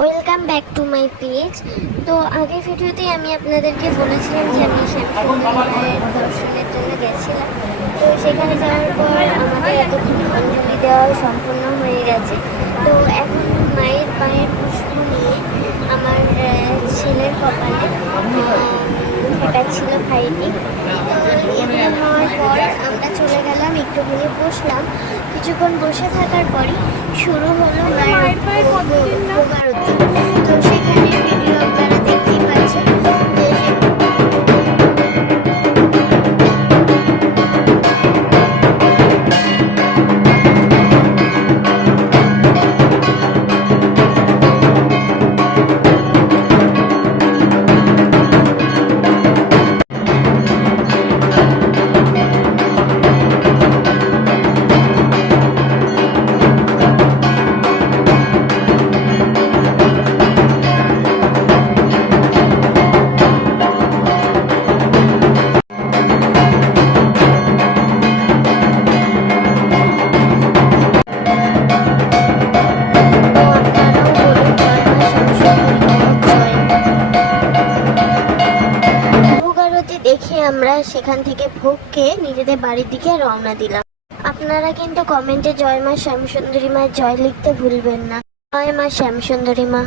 Welcome back to my page. তো আগের ভিডিওতেই আমি আপনাদেরকে বলেছিলাম যে আমি শ্যামসুন্দরী মায়ের দর্শনের জন্য গেছিলাম। তো সেখানে যাওয়ার পর আমাদের এতক্ষণ অঞ্জলি দেওয়া সম্পূর্ণ হয়ে গেছে। তো এখন মায়ের পায়ের পুষ্প নিয়ে আমার ছেলের কপালে এটা ছিল ভাইটি। তো এগুলো হওয়ার পর আমরা চলে গেলাম, একটুখানি বসলাম। কিছুক্ষণ বসে থাকার পরই শুরু হলো মায়ের ভোগারতি। তো সেখানে ভিডিও আপনারা দেখতেই পাচ্ছেন। দেখে আমরা সেখান থেকে ভোগ খেয়ে নিজেদের বাড়ির দিকে রওনা দিলাম। আপনারা কিন্তু কমেন্টে জয় মা শ্যামসুন্দরী মা জয় লিখতে ভুলবেন না। জয় মা শ্যামসুন্দরী মা।